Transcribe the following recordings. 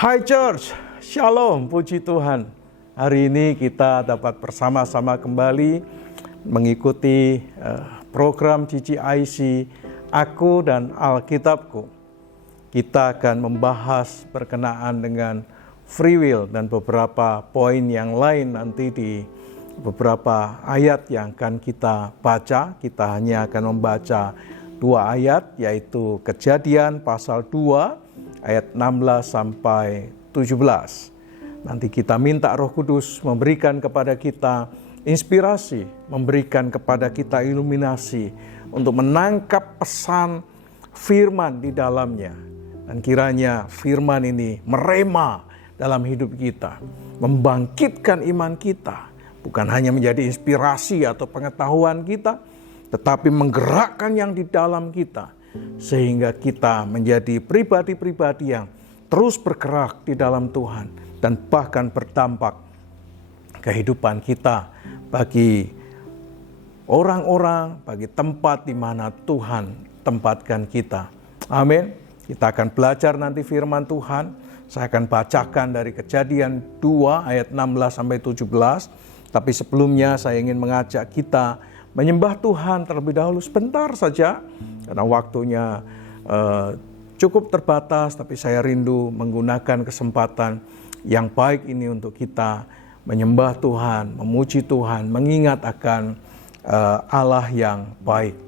Hai Church, Shalom, puji Tuhan. Hari ini kita dapat bersama-sama kembali mengikuti program GGIC Aku dan Alkitabku. Kita akan membahas berkenaan dengan free will dan beberapa poin yang lain nanti di beberapa ayat yang akan kita baca. Kita hanya akan membaca 2 ayat, yaitu Kejadian pasal 2 ayat 16 sampai 17. Nanti kita minta Roh Kudus memberikan kepada kita inspirasi, memberikan kepada kita iluminasi untuk menangkap pesan firman di dalamnya. Dan kiranya firman ini merema dalam hidup kita, membangkitkan iman kita, bukan hanya menjadi inspirasi atau pengetahuan kita, tetapi menggerakkan yang di dalam kita, sehingga kita menjadi pribadi-pribadi yang terus bergerak di dalam Tuhan dan bahkan berdampak kehidupan kita bagi orang-orang, bagi tempat di mana Tuhan tempatkan kita. Amin. Kita akan belajar nanti firman Tuhan. Saya akan bacakan dari Kejadian 2 ayat 16 sampai 17. Tapi sebelumnya saya ingin mengajak kita menyembah Tuhan terlebih dahulu sebentar saja, karena waktunya cukup terbatas, tapi saya rindu menggunakan kesempatan yang baik ini untuk kita menyembah Tuhan, memuji Tuhan, mengingat akan Allah yang baik.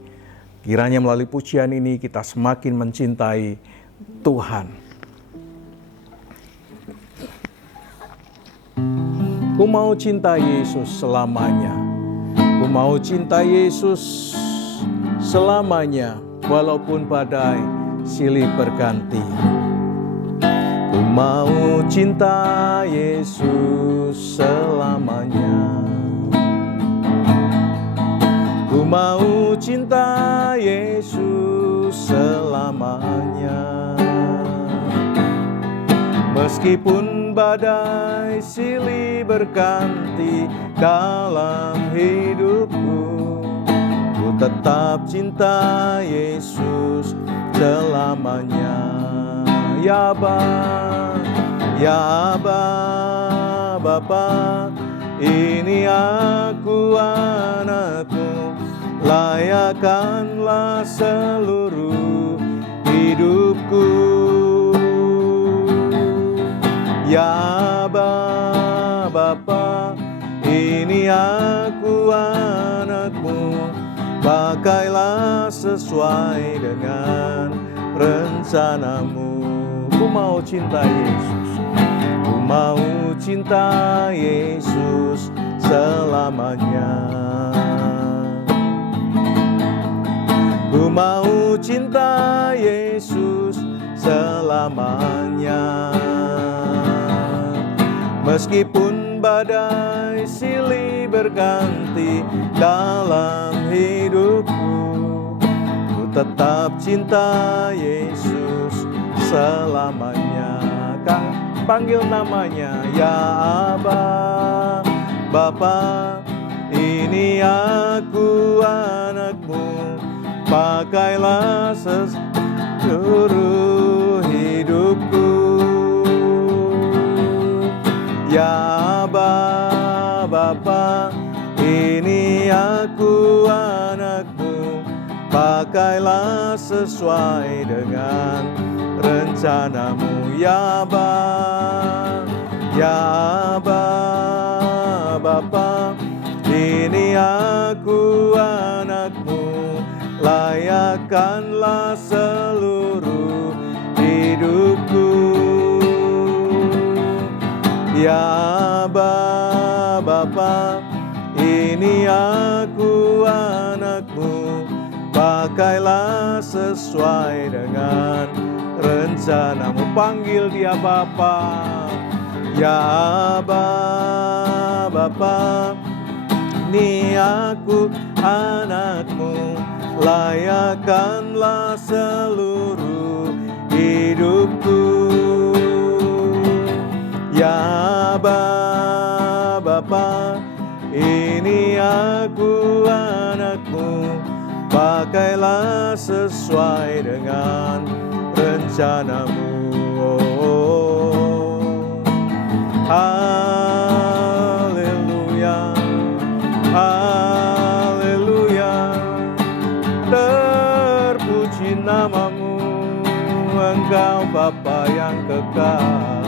Kiranya melalui pujian ini kita semakin mencintai Tuhan. Ku mau cinta Yesus selamanya. Ku mau cinta Yesus selamanya, walaupun badai silih berganti. Ku mau cinta Yesus selamanya. Ku mau cinta Yesus selamanya. Meskipun badai silih berganti dalam hidupku, ku tetap cinta Yesus selamanya. Ya Aba, Bapa, ini aku anakmu, layakkanlah seluruh hidupku. Ya Aba, Bapa, ini aku anakmu, pakailah sesuai dengan rencanamu. Ku mau cinta Yesus, ku mau cinta Yesus selamanya. Ku mau cinta Yesus selamanya. Meskipun badai silih berganti dalam hidupku, ku tetap cinta Yesus selamanya. Kang panggil namanya, ya Aba, Bapa, ini aku anakmu, pakailah seluruh hidupku. Ya Aba, Bapa, ini aku anakmu, pakailah sesuai dengan rencanamu. Ya Aba, Bapa, ini aku anakmu, layakkanlah seluruh hidupku. Ya Aba, Bapa, ini aku anakmu, pakailah sesuai dengan rencanamu. Panggil dia Bapa. Ya Aba, Bapa, ini aku anakmu, layakkanlah seluruh hidupku. Ya Aba, Bapa, ini aku anakmu, pakailah sesuai dengan rencanamu. Oh, Haleluya, haleluya. Terpuji namamu, Engkau Bapa yang kekal,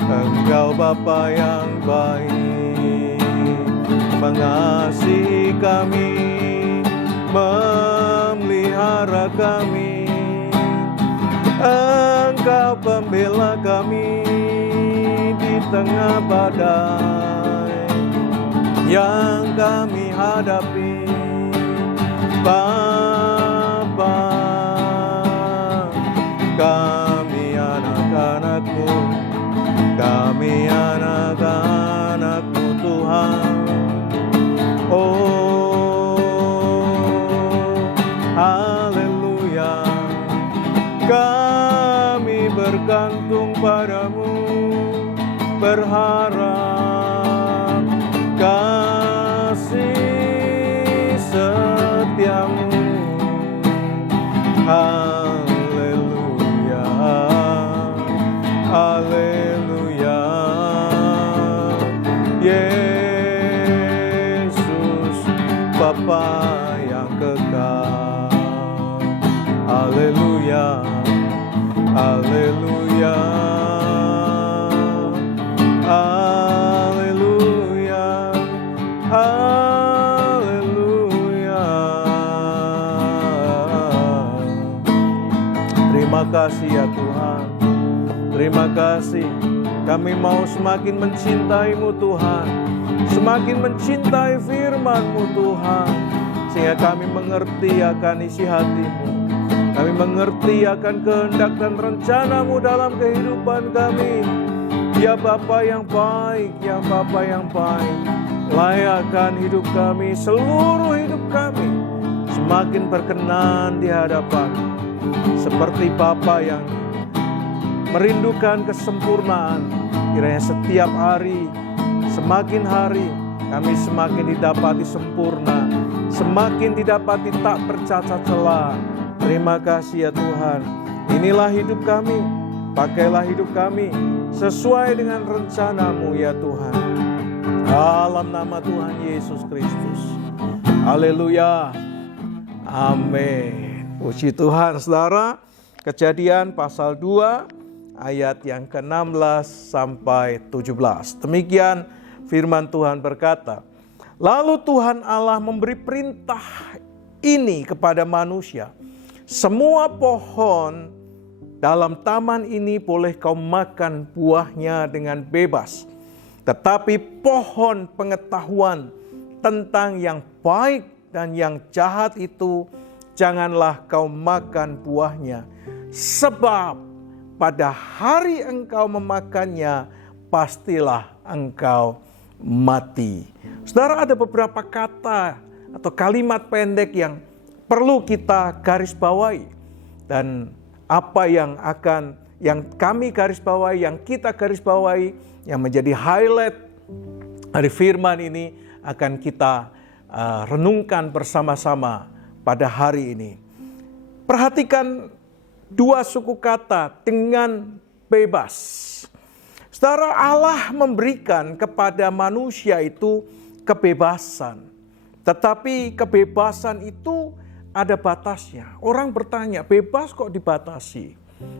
Engkau Bapa yang baik, mengasihi kami, memelihara kami. Engkau pembela kami di tengah badai yang kami hadapi. Bapa, kami anak-anak-Mu, kami anak-anak-Mu Tuhan. Oh, haleluya. Kami bergantung padamu, berharap kasih setiamu. Haleluya, haleluya. Yesus Bapa yang kekal. Haleluya, haleluya, haleluya, haleluya. Terima kasih ya Tuhan, terima kasih. Kami mau semakin mencintai-Mu Tuhan, semakin mencintai firman-Mu Tuhan, sehingga kami mengerti akan isi hati-Mu. Kami mengerti akan kehendak dan rencana-Mu dalam kehidupan kami. Ya Bapa yang baik, ya Bapa yang baik, layakkan hidup kami, seluruh hidup kami semakin berkenan di hadapan. Seperti Bapa yang merindukan kesempurnaan, kiranya setiap hari, semakin hari kami semakin didapati sempurna, semakin didapati tak bercacat celah. Terima kasih ya Tuhan. Inilah hidup kami, pakailah hidup kami sesuai dengan rencana-Mu ya Tuhan. Dalam nama Tuhan Yesus Kristus. Haleluya. Amin. Puji Tuhan saudara. Kejadian pasal 2 ayat yang ke-16 sampai 17. Demikian firman Tuhan berkata, lalu Tuhan Allah memberi perintah ini kepada manusia. Semua pohon dalam taman ini boleh kau makan buahnya dengan bebas. Tetapi pohon pengetahuan tentang yang baik dan yang jahat itu janganlah kau makan buahnya. Sebab pada hari engkau memakannya pastilah engkau mati. Saudara, ada beberapa kata atau kalimat pendek yang perlu kita garis bawahi, dan apa yang kami garis bawahi, yang kita garis bawahi, yang menjadi highlight dari firman ini akan kita renungkan bersama-sama pada hari ini. Perhatikan dua suku kata dengan bebas. Saudara, Allah memberikan kepada manusia itu kebebasan, tetapi kebebasan itu ada batasnya. Orang bertanya, bebas kok dibatasi?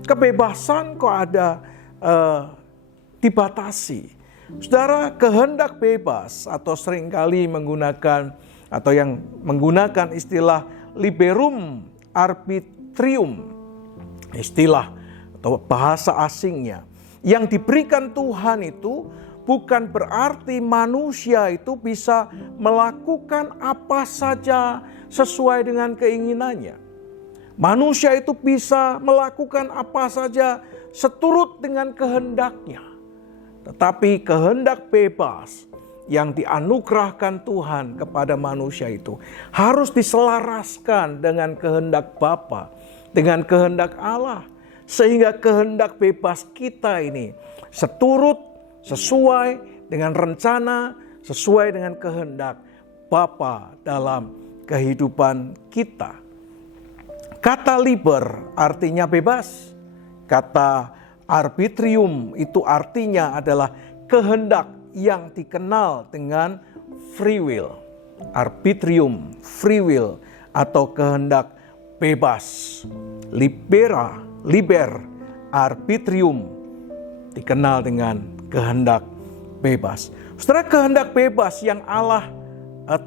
Kebebasan kok ada dibatasi? Saudara, kehendak bebas atau seringkali menggunakan atau yang menggunakan istilah liberum arbitrium, istilah atau bahasa asingnya, yang diberikan Tuhan itu bukan berarti manusia itu bisa melakukan apa saja sesuai dengan keinginannya. Manusia itu bisa melakukan apa saja seturut dengan kehendaknya. Tetapi kehendak bebas yang dianugerahkan Tuhan kepada manusia itu harus diselaraskan dengan kehendak Bapa, dengan kehendak Allah. Sehingga kehendak bebas kita ini seturut, sesuai dengan rencana, sesuai dengan kehendak Bapa dalam kehidupan kita. Kata liber artinya bebas. Kata arbitrium itu artinya adalah kehendak yang dikenal dengan free will, arbitrium, free will atau kehendak bebas. Liber arbitrium dikenal dengan kehendak bebas. Saudara, kehendak bebas yang Allah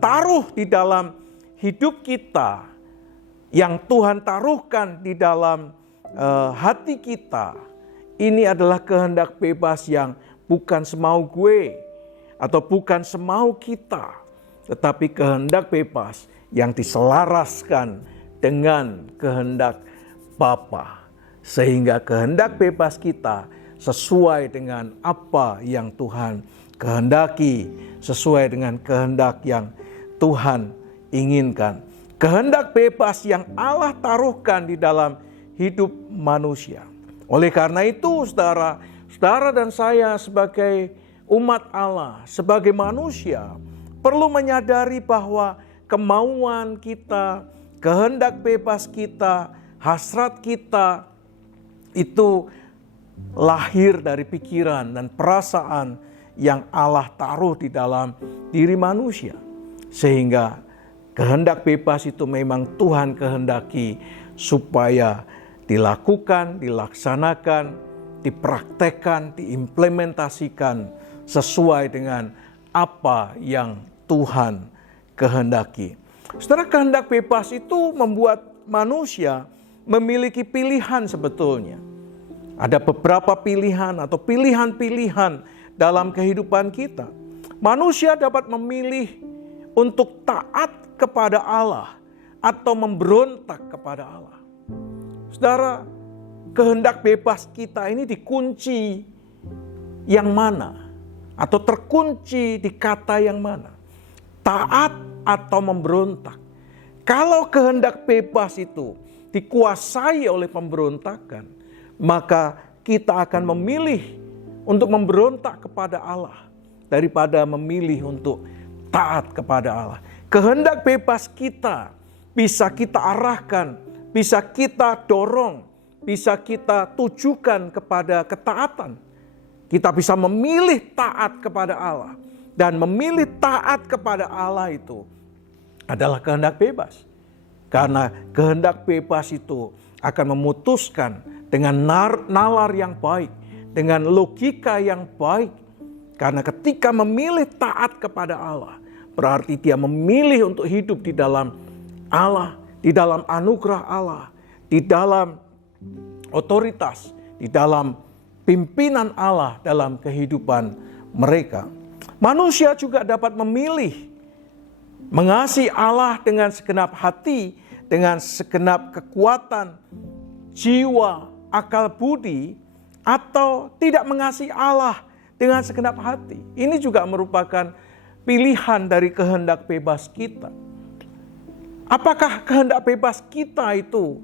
taruh di dalam hidup kita, yang Tuhan taruhkan di dalam hati kita, ini adalah kehendak bebas yang bukan semau gue atau bukan semau kita, tetapi kehendak bebas yang diselaraskan dengan kehendak Bapa, sehingga kehendak bebas kita sesuai dengan apa yang Tuhan kehendaki, sesuai dengan kehendak yang Tuhan inginkan. Kehendak bebas yang Allah taruhkan di dalam hidup manusia. Oleh karena itu, saudara dan saya sebagai umat Allah, sebagai manusia, perlu menyadari bahwa kemauan kita, kehendak bebas kita, hasrat kita itu lahir dari pikiran dan perasaan yang Allah taruh di dalam diri manusia. Sehingga kehendak bebas itu memang Tuhan kehendaki supaya dilakukan, dilaksanakan, dipraktekkan, diimplementasikan sesuai dengan apa yang Tuhan kehendaki. Saudara, kehendak bebas itu membuat manusia memiliki pilihan sebetulnya. Ada beberapa pilihan atau pilihan-pilihan dalam kehidupan kita. Manusia dapat memilih untuk taat kepada Allah atau memberontak kepada Allah. Saudara, kehendak bebas kita ini dikunci yang mana? Atau terkunci di kata yang mana? Taat atau memberontak. Kalau kehendak bebas itu dikuasai oleh pemberontakan, maka kita akan memilih untuk memberontak kepada Allah daripada memilih untuk taat kepada Allah. Kehendak bebas kita bisa kita arahkan, bisa kita dorong, bisa kita tujukan kepada ketaatan. Kita bisa memilih taat kepada Allah. Dan memilih taat kepada Allah itu adalah kehendak bebas. Karena kehendak bebas itu akan memutuskan dengan nalar yang baik, dengan logika yang baik. Karena ketika memilih taat kepada Allah, berarti dia memilih untuk hidup di dalam Allah, di dalam anugerah Allah, di dalam otoritas, di dalam pimpinan Allah dalam kehidupan mereka. Manusia juga dapat memilih mengasihi Allah dengan segenap hati, dengan segenap kekuatan, jiwa, akal budi, atau tidak mengasihi Allah dengan segenap hati. Ini juga merupakan pilihan dari kehendak bebas kita. Apakah kehendak bebas kita itu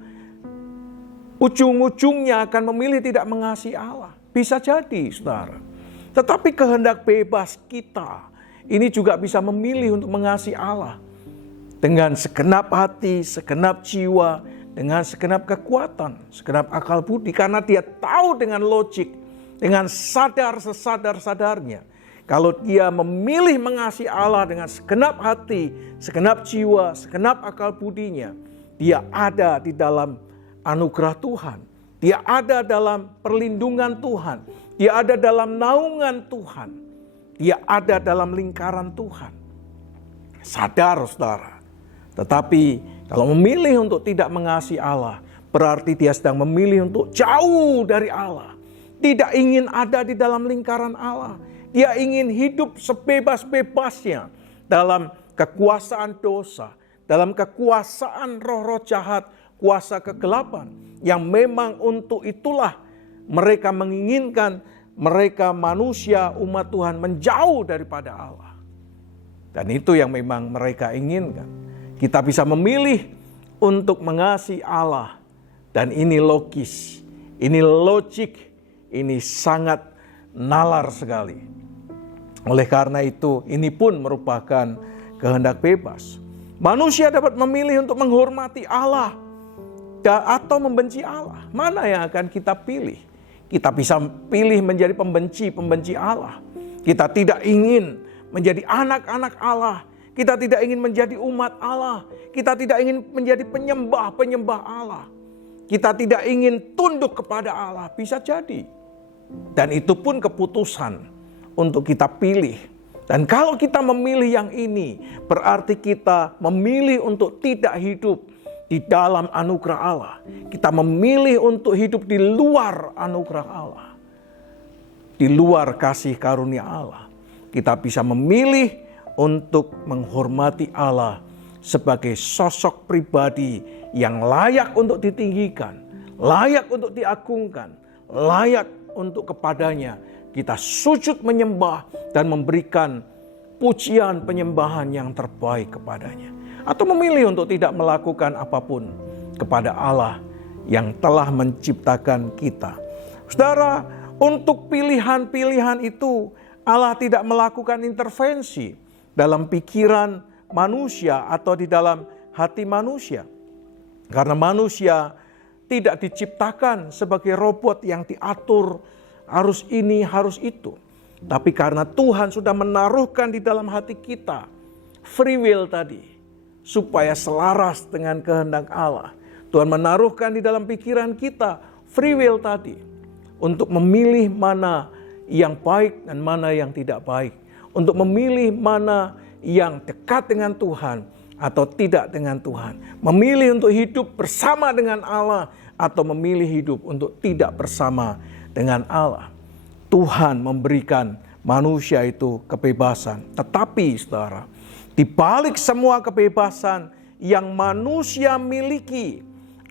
ujung-ujungnya akan memilih tidak mengasihi Allah? Bisa jadi, saudara. Tetapi kehendak bebas kita ini juga bisa memilih untuk mengasihi Allah dengan segenap hati, segenap jiwa, dengan segenap kekuatan, segenap akal budi. Karena dia tahu dengan logik, dengan sadar sesadar-sadarnya, kalau dia memilih mengasihi Allah dengan segenap hati, segenap jiwa, segenap akal budinya, dia ada di dalam anugerah Tuhan. Dia ada dalam perlindungan Tuhan. Dia ada dalam naungan Tuhan. Dia ada dalam lingkaran Tuhan. Sadar, saudara. Tetapi kalau memilih untuk tidak mengasihi Allah, berarti dia sedang memilih untuk jauh dari Allah. Tidak ingin ada di dalam lingkaran Allah. Dia ingin hidup sebebas-bebasnya dalam kekuasaan dosa, dalam kekuasaan roh-roh jahat, kuasa kegelapan. Yang memang untuk itulah mereka menginginkan mereka manusia umat Tuhan menjauh daripada Allah. Dan itu yang memang mereka inginkan. Kita bisa memilih untuk mengasihi Allah. Dan ini logis, ini logik, ini sangat nalar sekali. Oleh karena itu, ini pun merupakan kehendak bebas. Manusia dapat memilih untuk menghormati Allah atau membenci Allah. Mana yang akan kita pilih? Kita bisa pilih menjadi pembenci Allah. Kita tidak ingin menjadi anak-anak Allah. Kita tidak ingin menjadi umat Allah. Kita tidak ingin menjadi penyembah-penyembah Allah. Kita tidak ingin tunduk kepada Allah. Bisa jadi. Dan itu pun keputusan untuk kita pilih. Dan kalau kita memilih yang ini, berarti kita memilih untuk tidak hidup di dalam anugerah Allah. Kita memilih untuk hidup di luar anugerah Allah. Di luar kasih karunia Allah. Kita bisa memilih untuk menghormati Allah sebagai sosok pribadi yang layak untuk ditinggikan, layak untuk diagungkan, layak untuk kepadanya kita sujud menyembah dan memberikan pujian penyembahan yang terbaik kepadanya. Atau memilih untuk tidak melakukan apapun kepada Allah yang telah menciptakan kita. Saudara, untuk pilihan-pilihan itu Allah tidak melakukan intervensi dalam pikiran manusia atau di dalam hati manusia. Karena manusia tidak diciptakan sebagai robot yang diatur harus ini, harus itu. Tapi karena Tuhan sudah menaruhkan di dalam hati kita free will tadi, supaya selaras dengan kehendak Allah. Tuhan menaruhkan di dalam pikiran kita free will tadi, untuk memilih mana yang baik dan mana yang tidak baik. Untuk memilih mana yang dekat dengan Tuhan atau tidak dengan Tuhan. Memilih untuk hidup bersama dengan Allah atau memilih hidup untuk tidak bersama dengan Allah. Tuhan memberikan manusia itu kebebasan. Tetapi saudara, di balik semua kebebasan yang manusia miliki,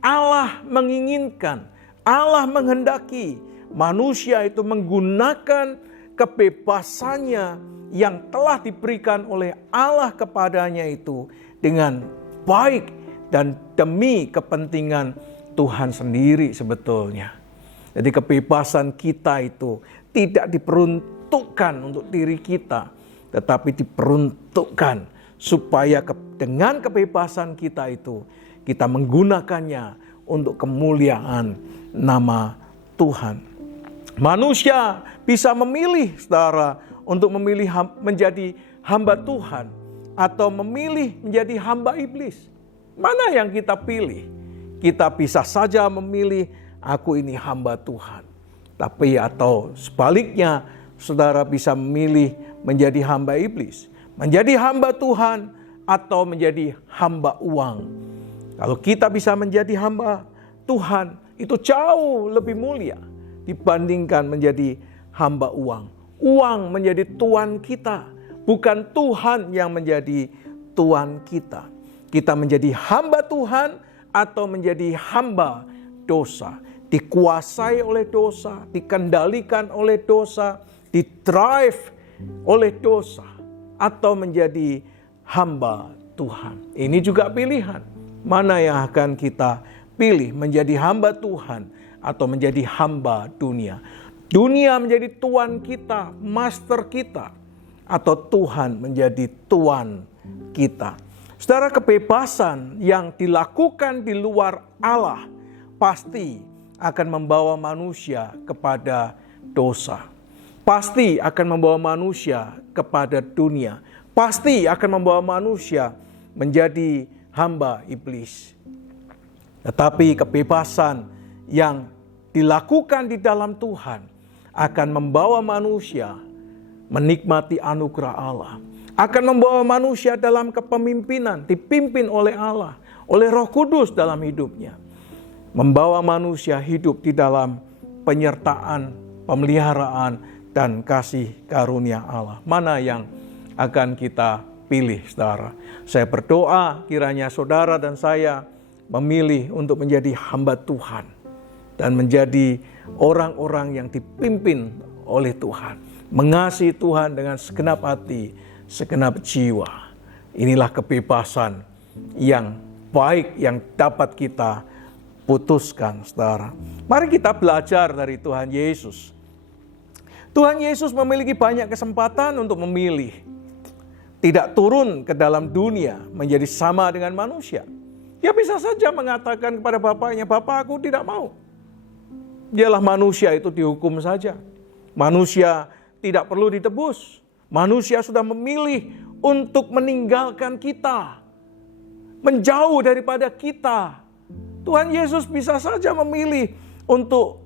Allah menginginkan, Allah menghendaki manusia itu menggunakan kebebasannya yang telah diberikan oleh Allah kepadanya itu dengan baik dan demi kepentingan Tuhan sendiri sebetulnya. Jadi kebebasan kita itu tidak diperuntukkan untuk diri kita, tetapi diperuntukkan supaya dengan kebebasan kita itu kita menggunakannya untuk kemuliaan nama Tuhan. Manusia bisa memilih, saudara, untuk memilih menjadi hamba Tuhan atau memilih menjadi hamba iblis. Mana yang kita pilih? Kita bisa saja memilih, aku ini hamba Tuhan. Tapi atau sebaliknya, saudara bisa memilih menjadi hamba iblis, menjadi hamba Tuhan atau menjadi hamba uang. Kalau kita bisa menjadi hamba Tuhan, itu jauh lebih mulia dibandingkan menjadi hamba uang. Uang menjadi tuan kita, bukan Tuhan yang menjadi tuan kita. Kita menjadi hamba Tuhan atau menjadi hamba dosa. Dikuasai oleh dosa, dikendalikan oleh dosa, didrive oleh dosa. Atau menjadi hamba Tuhan. Ini juga pilihan. Mana yang akan kita pilih, menjadi hamba Tuhan atau menjadi hamba dunia. Dunia menjadi tuan kita, master kita, atau Tuhan menjadi tuan kita. Saudara, kebebasan yang dilakukan di luar Allah pasti akan membawa manusia kepada dosa. Pasti akan membawa manusia kepada dunia. Pasti akan membawa manusia menjadi hamba iblis. Tetapi kebebasan yang dilakukan di dalam Tuhan akan membawa manusia menikmati anugerah Allah. Akan membawa manusia dalam kepemimpinan, dipimpin oleh Allah, oleh Roh Kudus dalam hidupnya. Membawa manusia hidup di dalam penyertaan, pemeliharaan, dan kasih karunia Allah. Mana yang akan kita pilih, saudara? Saya berdoa kiranya saudara dan saya memilih untuk menjadi hamba Tuhan dan menjadi orang-orang yang dipimpin oleh Tuhan, mengasihi Tuhan dengan segenap hati, segenap jiwa. Inilah kebebasan yang baik yang dapat kita putuskan, saudara. Mari kita belajar dari Tuhan Yesus. Tuhan Yesus memiliki banyak kesempatan untuk memilih. Tidak turun ke dalam dunia menjadi sama dengan manusia. Dia bisa saja mengatakan kepada bapaknya, "Bapak, aku tidak mau." Dialah manusia itu dihukum saja. Manusia tidak perlu ditebus. Manusia sudah memilih untuk meninggalkan kita, menjauh daripada kita. Tuhan Yesus bisa saja memilih untuk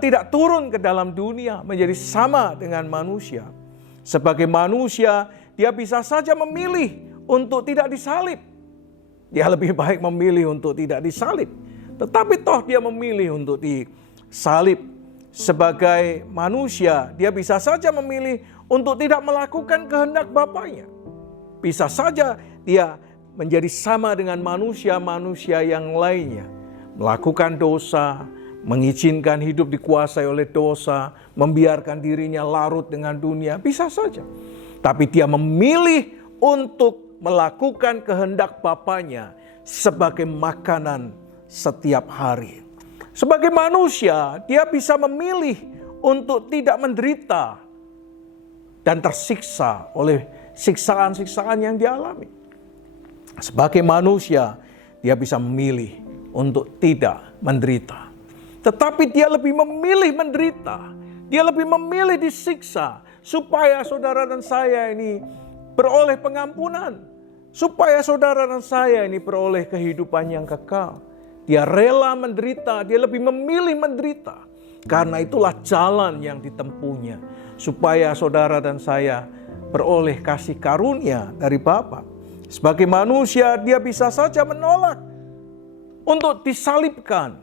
tidak turun ke dalam dunia, menjadi sama dengan manusia. Sebagai manusia, dia bisa saja memilih untuk tidak disalib. Dia lebih baik memilih untuk tidak disalib. Tetapi toh dia memilih untuk disalib. Sebagai manusia, dia bisa saja memilih untuk tidak melakukan kehendak Bapaknya. Bisa saja dia menjadi sama dengan manusia-manusia yang lainnya. Melakukan dosa, mengizinkan hidup dikuasai oleh dosa, membiarkan dirinya larut dengan dunia, bisa saja. Tapi dia memilih untuk melakukan kehendak Bapaknya sebagai makanan setiap hari. Sebagai manusia, dia bisa memilih untuk tidak menderita dan tersiksa oleh siksaan-siksaan yang dialami. Sebagai manusia, dia bisa memilih untuk tidak menderita. Tetapi dia lebih memilih menderita. Dia lebih memilih disiksa supaya saudara dan saya ini beroleh pengampunan. Supaya saudara dan saya ini beroleh kehidupan yang kekal. Dia rela menderita, dia lebih memilih menderita. Karena itulah jalan yang ditempuhnya. Supaya saudara dan saya beroleh kasih karunia dari Bapa. Sebagai manusia, dia bisa saja menolak untuk disalibkan.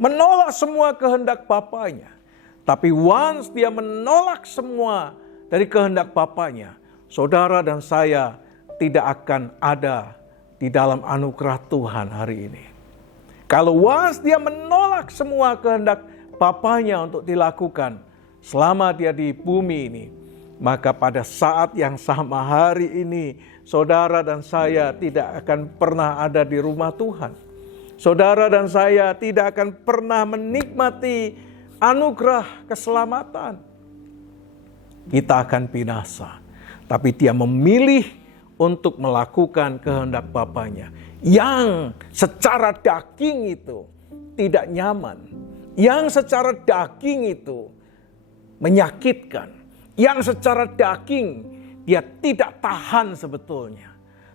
Menolak semua kehendak Bapaknya. Tapi once dia menolak semua dari kehendak Bapaknya, saudara dan saya tidak akan ada di dalam anugerah Tuhan hari ini. Kalau once dia menolak semua kehendak Bapaknya untuk dilakukan selama dia di bumi ini, maka pada saat yang sama hari ini, saudara dan saya tidak akan pernah ada di rumah Tuhan. Saudara dan saya tidak akan pernah menikmati anugerah keselamatan. Kita akan binasa. Tapi dia memilih untuk melakukan kehendak Bapaknya. Yang secara daging itu tidak nyaman. Yang secara daging itu menyakitkan. Yang secara daging dia tidak tahan sebetulnya.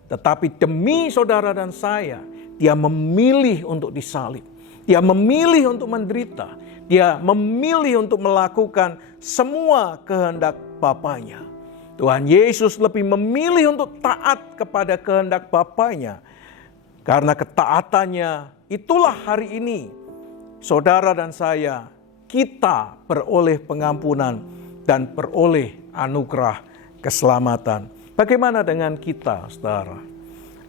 Tetapi demi saudara dan saya, dia memilih untuk disalib. Dia memilih untuk menderita. Dia memilih untuk melakukan semua kehendak Bapaknya. Tuhan Yesus lebih memilih untuk taat kepada kehendak Bapaknya. Karena ketaatannya itulah hari ini saudara dan saya, kita beroleh pengampunan dan beroleh anugerah keselamatan. Bagaimana dengan kita, saudara?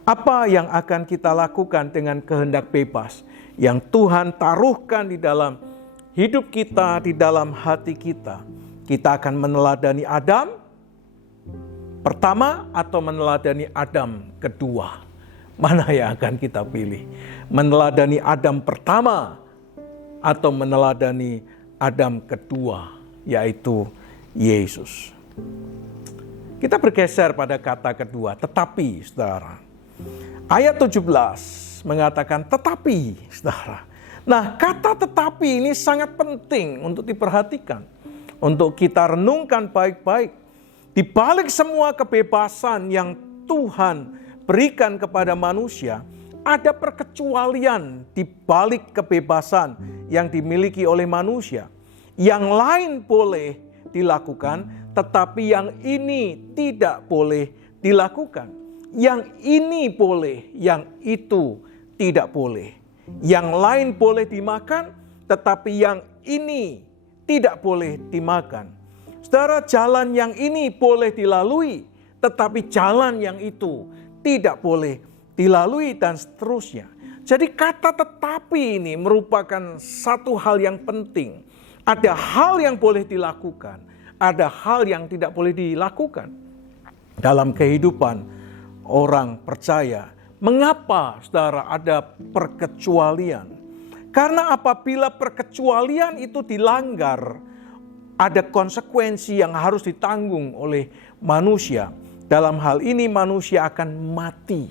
Apa yang akan kita lakukan dengan kehendak bebas yang Tuhan taruhkan di dalam hidup kita, di dalam hati kita? Kita akan meneladani Adam pertama atau meneladani Adam kedua? Mana yang akan kita pilih? Meneladani Adam pertama atau meneladani Adam kedua, yaitu Yesus? Kita bergeser pada kata kedua, tetapi, saudara. Ayat 17 mengatakan tetapi, saudara. Nah, kata tetapi ini sangat penting untuk diperhatikan. Untuk kita renungkan baik-baik. Di balik semua kebebasan yang Tuhan berikan kepada manusia, ada perkecualian di balik kebebasan yang dimiliki oleh manusia. Yang lain boleh dilakukan, tetapi yang ini tidak boleh dilakukan. Yang ini boleh, yang itu tidak boleh. Yang lain boleh dimakan, tetapi yang ini tidak boleh dimakan. Saudara, jalan yang ini boleh dilalui, tetapi jalan yang itu tidak boleh dilalui, dan seterusnya. Jadi kata tetapi ini merupakan satu hal yang penting. Ada hal yang boleh dilakukan, ada hal yang tidak boleh dilakukan dalam kehidupan orang percaya. Mengapa, saudara, ada perkecualian? Karena apabila perkecualian itu dilanggar, ada konsekuensi yang harus ditanggung oleh manusia. Dalam hal ini manusia akan mati.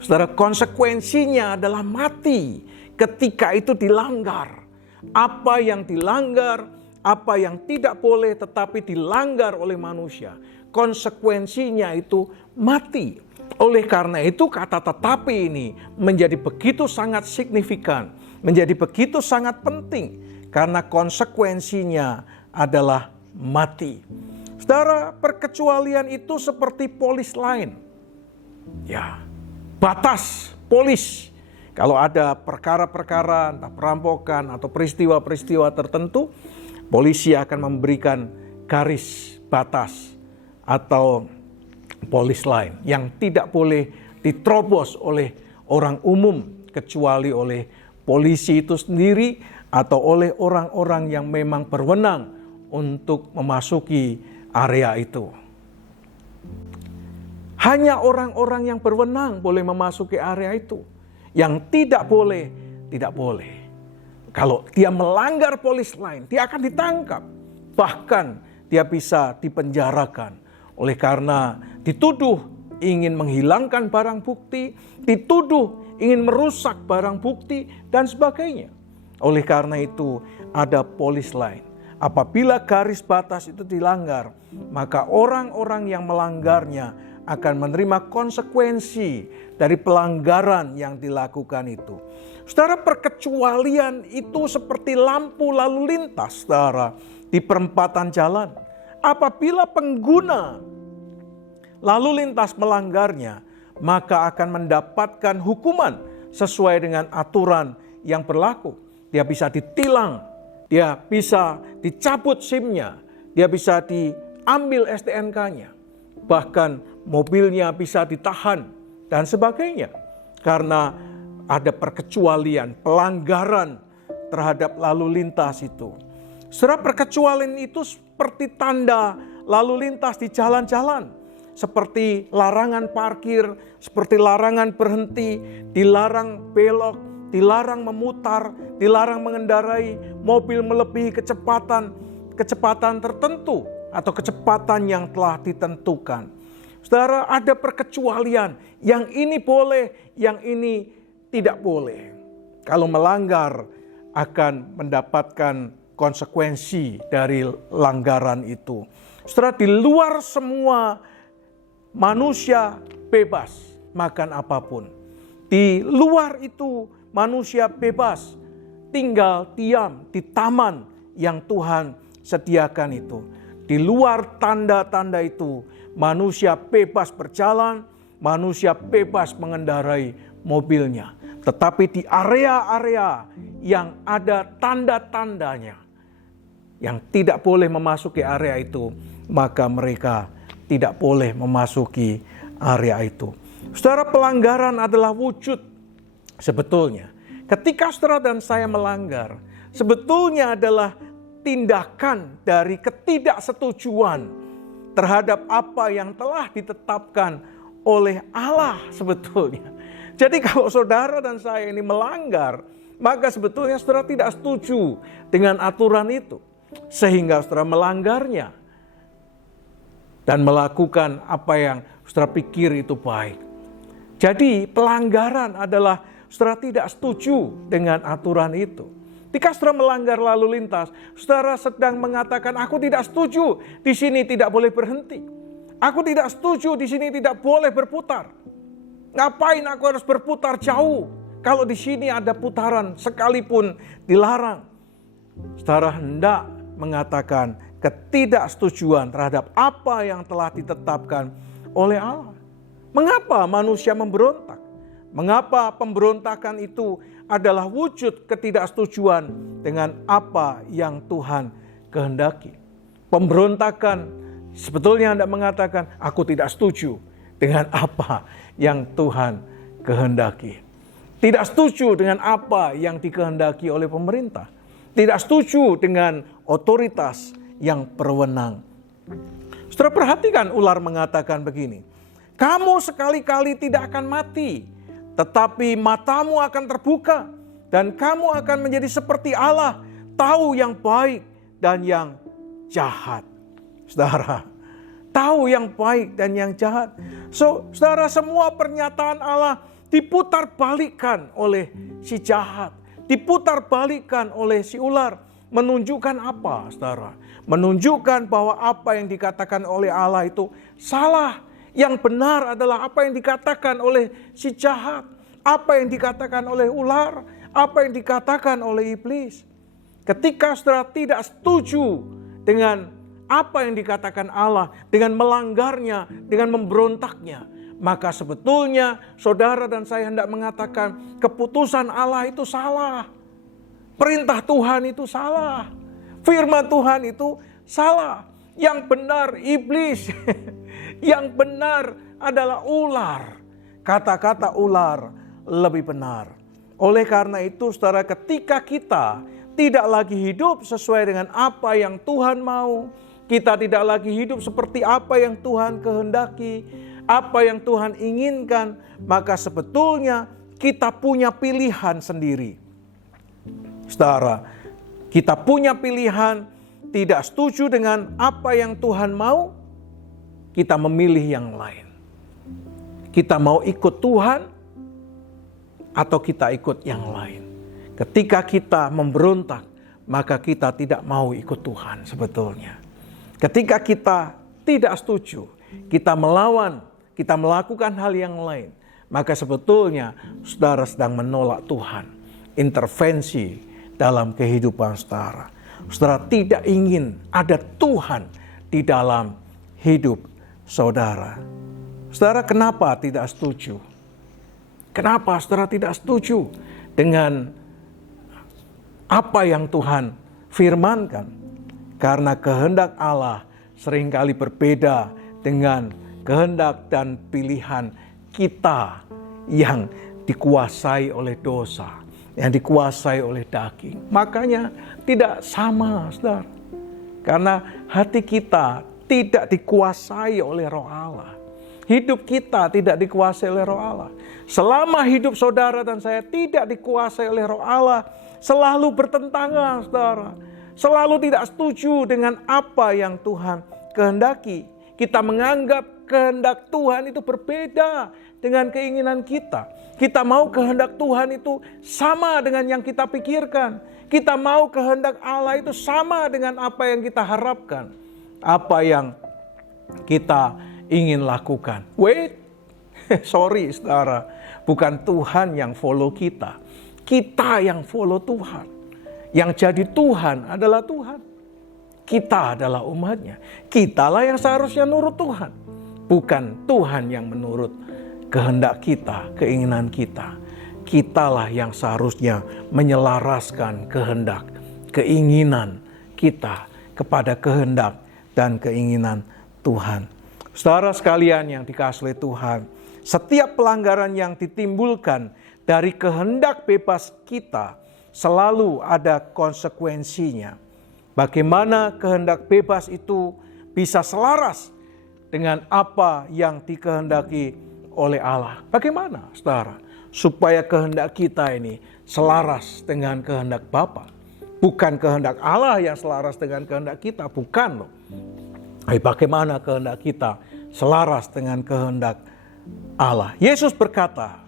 Saudara, konsekuensinya adalah mati ketika itu dilanggar. Apa yang dilanggar apa yang tidak boleh tetapi dilanggar oleh manusia, konsekuensinya itu mati. Oleh karena itu kata tetapi ini menjadi begitu sangat signifikan, menjadi begitu sangat penting karena konsekuensinya adalah mati. Saudara, perkecualian itu seperti polis lain. Ya, batas polis. Kalau ada perkara-perkara, entah perampokan atau peristiwa-peristiwa tertentu, polisi akan memberikan garis batas atau polis lain yang tidak boleh diterobos oleh orang umum kecuali oleh polisi itu sendiri atau oleh orang-orang yang memang berwenang untuk memasuki area itu. Hanya orang-orang yang berwenang boleh memasuki area itu. Yang tidak boleh, tidak boleh. Kalau dia melanggar polis lain, dia akan ditangkap. Bahkan dia bisa dipenjarakan. Oleh karena dituduh ingin menghilangkan barang bukti, dituduh ingin merusak barang bukti, dan sebagainya. Oleh karena itu ada polis lain. Apabila garis batas itu dilanggar, maka orang-orang yang melanggarnya akan menerima konsekuensi dari pelanggaran yang dilakukan itu. Saudara, perkecualian itu seperti lampu lalu lintas, saudara, di perempatan jalan. Apabila pengguna lalu lintas melanggarnya, maka akan mendapatkan hukuman sesuai dengan aturan yang berlaku. Dia bisa ditilang, dia bisa dicabut SIM-nya, dia bisa diambil STNK-nya. Bahkan mobilnya bisa ditahan dan sebagainya. Karena ada perkecualian, pelanggaran terhadap lalu lintas itu. Saudara, perkecualian itu seperti tanda lalu lintas di jalan-jalan. Seperti larangan parkir, seperti larangan berhenti, dilarang belok, dilarang memutar, dilarang mengendarai mobil melebihi kecepatan tertentu atau kecepatan yang telah ditentukan. Saudara, ada perkecualian, yang ini boleh, yang ini tidak boleh. Kalau melanggar akan mendapatkan konsekuensi dari langgaran itu. Saudara, di luar semua manusia bebas makan apapun. Di luar itu manusia bebas tinggal diam di taman yang Tuhan sediakan itu. Di luar tanda-tanda itu, manusia bebas berjalan, manusia bebas mengendarai mobilnya. Tetapi di area-area yang ada tanda-tandanya, yang tidak boleh memasuki area itu, maka mereka tidak boleh memasuki area itu. Saudara, pelanggaran adalah wujud sebetulnya. Ketika saudara dan saya melanggar, sebetulnya adalah tindakan dari ketidaksetujuan terhadap apa yang telah ditetapkan oleh Allah sebetulnya. Jadi kalau saudara dan saya ini melanggar, maka sebetulnya saudara tidak setuju dengan aturan itu. Sehingga saudara melanggarnya dan melakukan apa yang saudara pikir itu baik. Jadi pelanggaran adalah saudara tidak setuju dengan aturan itu. Ketika saudara melanggar lalu lintas, saudara sedang mengatakan, aku tidak setuju, di sini tidak boleh berhenti. Aku tidak setuju, di sini tidak boleh berputar. Ngapain aku harus berputar jauh, kalau di sini ada putaran sekalipun dilarang. Saudara hendak mengatakan ketidaksetujuan terhadap apa yang telah ditetapkan oleh Allah. Mengapa manusia memberontak? Mengapa pemberontakan itu adalah wujud ketidaksetujuan dengan apa yang Tuhan kehendaki? Pemberontakan sebetulnya hendak mengatakan, aku tidak setuju dengan apa yang Tuhan kehendaki. Tidak setuju dengan apa yang dikehendaki oleh pemerintah. Tidak setuju dengan otoritas yang berwenang. Saudara, perhatikan ular mengatakan begini, kamu sekali-kali tidak akan mati, tetapi matamu akan terbuka dan kamu akan menjadi seperti Allah, tahu yang baik dan yang jahat. Saudara, tahu yang baik dan yang jahat. Saudara, semua pernyataan Allah diputar balikan oleh si jahat, diputar balikan oleh si ular. menunjukkan apa, saudara? Menunjukkan bahwa apa yang dikatakan oleh Allah itu salah. Yang benar adalah apa yang dikatakan oleh si jahat, apa yang dikatakan oleh ular, apa yang dikatakan oleh iblis. Ketika saudara tidak setuju dengan apa yang dikatakan Allah, dengan melanggarnya, dengan memberontaknya, maka sebetulnya saudara dan saya hendak mengatakan keputusan Allah itu salah. Perintah Tuhan itu salah. Firman Tuhan itu salah. Yang benar iblis. Yang benar adalah ular. Kata-kata ular lebih benar. Oleh karena itu, saudara, ketika kita tidak lagi hidup sesuai dengan apa yang Tuhan mau, kita tidak lagi hidup seperti apa yang Tuhan kehendaki, apa yang Tuhan inginkan, maka sebetulnya kita punya pilihan sendiri. Saudara, kita punya pilihan tidak setuju dengan apa yang Tuhan mau, kita memilih yang lain. Kita mau ikut Tuhan atau kita ikut yang lain. Ketika kita memberontak, maka kita tidak mau ikut Tuhan sebetulnya. Ketika kita tidak setuju, kita melawan, kita melakukan hal yang lain, maka sebetulnya saudara sedang menolak Tuhan. Intervensi dalam kehidupan saudara. Saudara tidak ingin ada Tuhan di dalam hidup saudara. Saudara kenapa tidak setuju? Kenapa saudara tidak setuju dengan apa yang Tuhan firmankan? Karena kehendak Allah seringkali berbeda dengan kehendak dan pilihan kita yang dikuasai oleh dosa, yang dikuasai oleh daging. Makanya tidak sama, saudara. Karena hati kita tidak dikuasai oleh Roh Allah. Hidup kita tidak dikuasai oleh Roh Allah. Selama hidup saudara dan saya tidak dikuasai oleh Roh Allah, selalu bertentangan, saudara. Selalu tidak setuju dengan apa yang Tuhan kehendaki. Kita menganggap kehendak Tuhan itu berbeda dengan keinginan kita. Kita mau kehendak Tuhan itu sama dengan yang kita pikirkan. Kita mau kehendak Allah itu sama dengan apa yang kita harapkan. Apa yang kita ingin lakukan. Wait, sorry saudara. Bukan Tuhan yang follow kita. Kita yang follow Tuhan. Yang jadi Tuhan adalah Tuhan. Kita adalah umatnya. Kitalah yang seharusnya nurut Tuhan. Bukan Tuhan yang menurut kehendak kita, keinginan kita. Kitalah yang seharusnya menyelaraskan kehendak, keinginan kita kepada kehendak dan keinginan Tuhan. Saudara sekalian yang dikasihi oleh Tuhan, setiap pelanggaran yang ditimbulkan dari kehendak bebas kita selalu ada konsekuensinya. Bagaimana kehendak bebas itu bisa selaras dengan apa yang dikehendaki oleh Allah. Bagaimana, saudara? Supaya kehendak kita ini selaras dengan kehendak Bapa. Bukan kehendak Allah yang selaras dengan kehendak kita, bukan loh. Tapi bagaimana kehendak kita selaras dengan kehendak Allah. Yesus berkata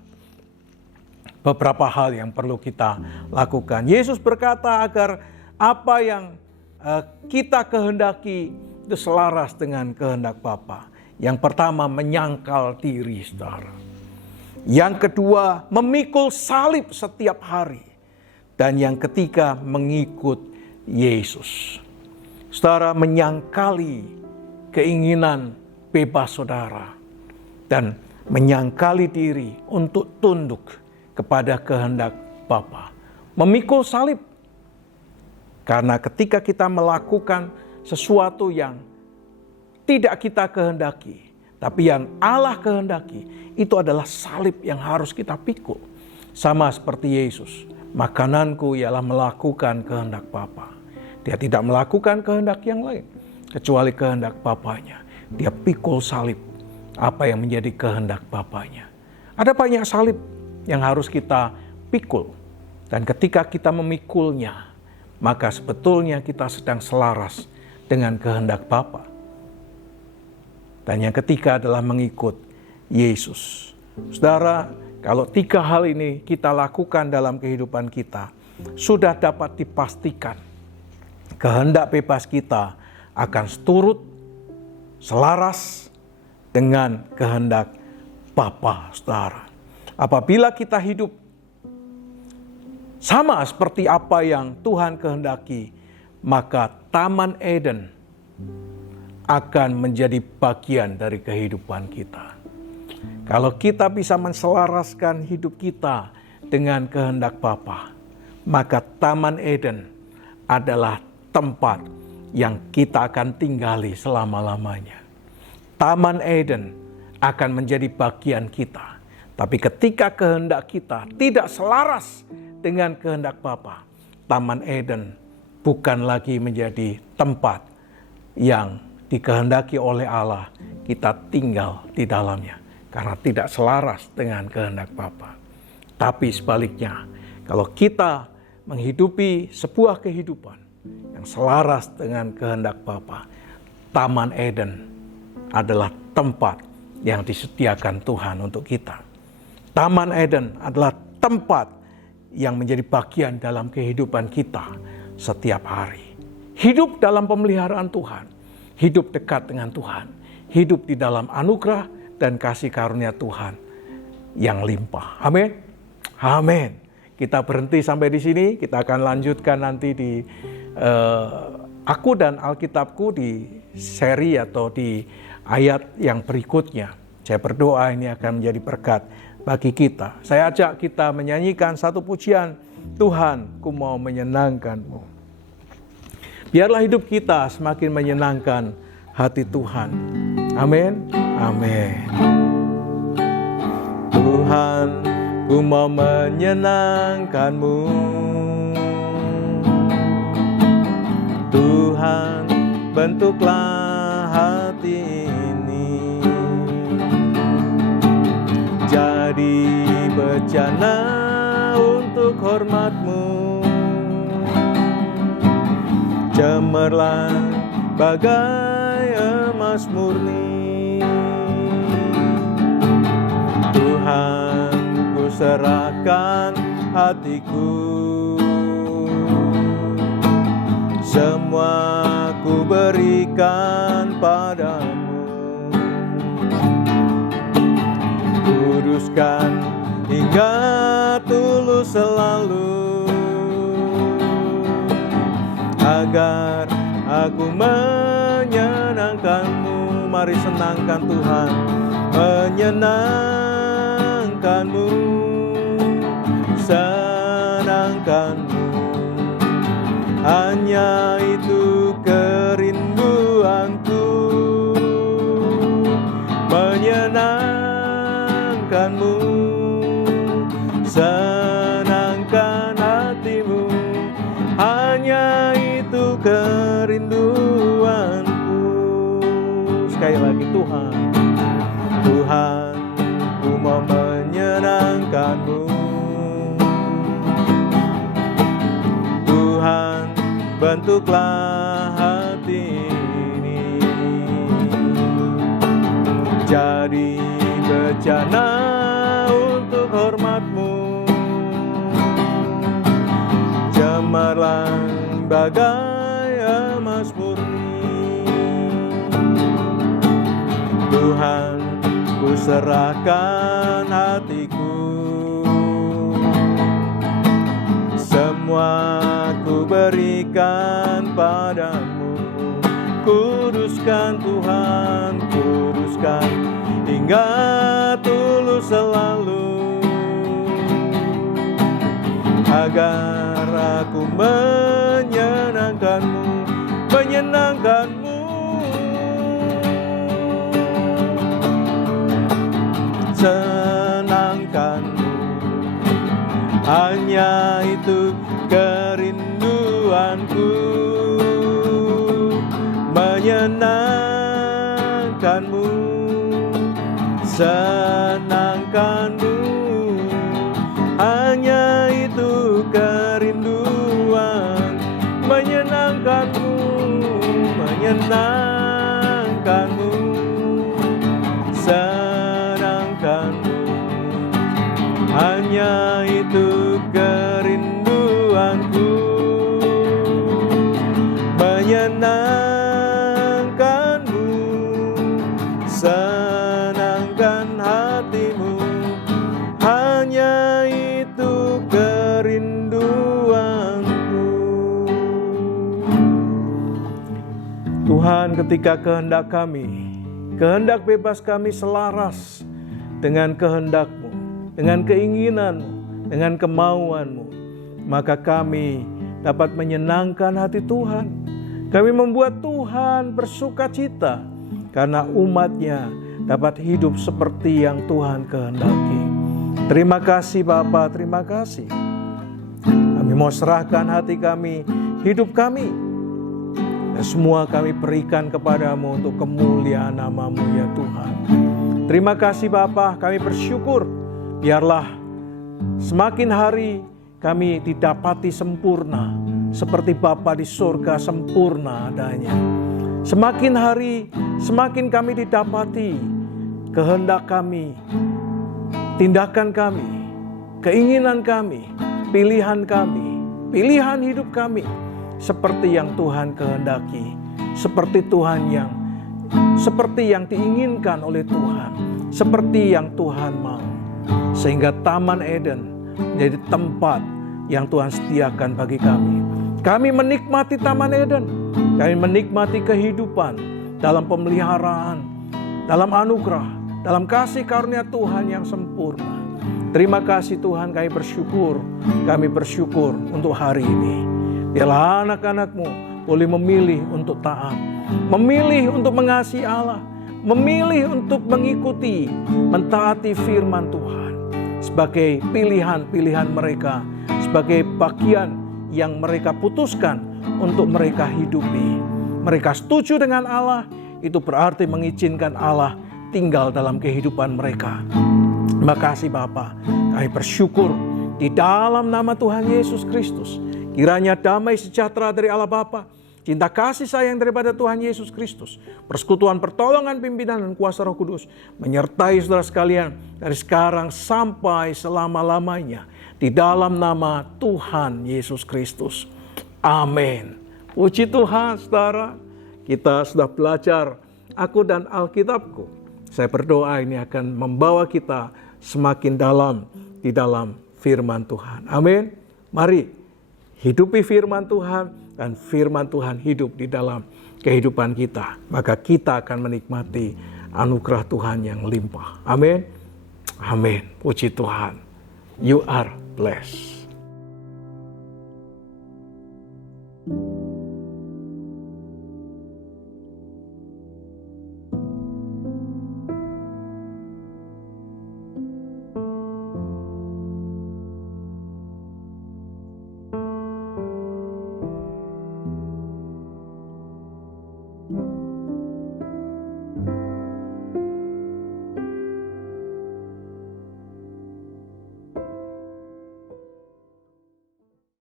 beberapa hal yang perlu kita lakukan. Yesus berkata agar apa yang kita kehendaki itu selaras dengan kehendak Bapa. Yang pertama, menyangkal diri, saudara. Yang kedua, memikul salib setiap hari. Dan yang ketiga, mengikut Yesus. Saudara, menyangkali keinginan bebas saudara. Dan menyangkali diri untuk tunduk kepada kehendak Bapa. Memikul salib. Karena ketika kita melakukan sesuatu yang tidak kita kehendaki, tapi yang Allah kehendaki, itu adalah salib yang harus kita pikul. Sama seperti Yesus, makananku ialah melakukan kehendak Bapa. Dia tidak melakukan kehendak yang lain, kecuali kehendak Bapanya. Dia pikul salib, apa yang menjadi kehendak Bapanya. Ada banyak salib yang harus kita pikul. Dan ketika kita memikulnya, maka sebetulnya kita sedang selaras dengan kehendak Bapa. Dan yang ketiga adalah mengikut Yesus. Saudara, kalau 3 hal ini kita lakukan dalam kehidupan kita, sudah dapat dipastikan kehendak bebas kita akan turut selaras dengan kehendak Bapa, saudara. Apabila kita hidup sama seperti apa yang Tuhan kehendaki, maka Taman Eden akan menjadi bagian dari kehidupan kita. Kalau kita bisa menselaraskan hidup kita dengan kehendak Bapa, maka Taman Eden adalah tempat yang kita akan tinggali selama-lamanya. Taman Eden akan menjadi bagian kita. Tapi ketika kehendak kita tidak selaras dengan kehendak Bapa, Taman Eden bukan lagi menjadi tempat yang dikehendaki oleh Allah kita tinggal di dalamnya, karena tidak selaras dengan kehendak Bapa. Tapi sebaliknya, kalau kita menghidupi sebuah kehidupan yang selaras dengan kehendak Bapa, Taman Eden adalah tempat yang disediakan Tuhan untuk kita. Taman Eden adalah tempat yang menjadi bagian dalam kehidupan kita setiap hari. Hidup dalam pemeliharaan Tuhan, hidup dekat dengan Tuhan, hidup di dalam anugerah dan kasih karunia Tuhan yang limpah. Amin. Amin. Kita berhenti sampai di sini. Kita akan lanjutkan nanti di Aku dan Alkitabku di seri atau di ayat yang berikutnya. Saya berdoa ini akan menjadi berkat bagi kita. Saya ajak kita menyanyikan satu pujian, Tuhan, ku mau menyenangkan-Mu. Biarlah hidup kita semakin menyenangkan hati Tuhan. Amin. Amin. Tuhan, ku mau menyenangkan-Mu. Tuhan, bentuklah hati ini jadi bejana untuk hormat-Mu. Cemerlang bagai emas murni. Tuhan, ku serahkan hatiku. Semua ku berikan padamu. Kuduskan hingga tulus selalu, agar aku menyenangkan-Mu. Mari senangkan Tuhan, menyenangkan-Mu, senangkan-Mu. Hanya itu kerinduanku, menyenangkan-Mu, senangkan hati-Mu. Hanya itu kerinduanku. Sekali lagi, Tuhan, Tuhan, ku mau menyenangkan-Mu. Tuhan, bentuklah hati ini jadi bejana untuk hormat-Mu. Cemerlang bagai emas murni. Tuhan, ku serahkan hatiku. Semua ku berikan padamu. Kuduskan Tuhan, kuduskan hingga tulus selalu, agar aku menyenangkan-Mu, menyenangkan-Mu. Senangkan-Mu, hanya itu kerinduanku. Menyenangkan-Mu, senangkan-Mu, hanya itu kerinduan. Menyenangkan-Mu, menyenangkan-Mu, senangkan-Mu, hanya itu kerinduanku. ketika kehendak kami, kehendak bebas kami selaras dengan kehendak-Mu, dengan keinginan-Mu, dengan kemauan-Mu, maka kami dapat menyenangkan hati Tuhan. Kami membuat Tuhan bersuka cita karena umat-Nya dapat hidup seperti yang Tuhan kehendaki. Terima kasih Bapa, terima kasih. Kami mau serahkan hati kami, hidup kami, dan semua kami berikan kepadamu untuk kemuliaan nama-Mu ya Tuhan. Terima kasih Bapa, kami bersyukur. Biarlah semakin hari kami didapati sempurna, seperti Bapa di surga sempurna adanya. Semakin hari, semakin kami didapati kehendak kami, tindakan kami, keinginan kami, pilihan hidup kami, seperti yang Tuhan kehendaki, seperti yang diinginkan oleh Tuhan, seperti yang Tuhan mau. Sehingga Taman Eden menjadi tempat yang Tuhan sediakan bagi kami. Kami menikmati Taman Eden. Kami menikmati kehidupan dalam pemeliharaan, dalam anugerah, dalam kasih karunia Tuhan yang sempurna. Terima kasih Tuhan, kami bersyukur untuk hari ini. Biarlah anak-anak-Mu boleh memilih untuk taat, memilih untuk mengasihi Allah, memilih untuk mengikuti, mentaati firman Tuhan sebagai pilihan-pilihan mereka, sebagai bagian yang mereka putuskan untuk mereka hidupi. Mereka setuju dengan Allah, itu berarti mengizinkan Allah tinggal dalam kehidupan mereka. Terima kasih Bapa, kami bersyukur di dalam nama Tuhan Yesus Kristus. Kiranya damai sejahtera dari Allah Bapa, cinta kasih sayang daripada Tuhan Yesus Kristus, persekutuan pertolongan pimpinan dan kuasa Roh Kudus menyertai saudara sekalian dari sekarang sampai selama-lamanya. Di dalam nama Tuhan Yesus Kristus. Amin. Puji Tuhan saudara, kita sudah belajar Aku dan Alkitabku. Saya berdoa ini akan membawa kita semakin dalam di dalam firman Tuhan. Amin. Mari hidupi firman Tuhan dan firman Tuhan hidup di dalam kehidupan kita. Maka kita akan menikmati anugerah Tuhan yang limpah. Amin. Amin. Puji Tuhan. You are blessed.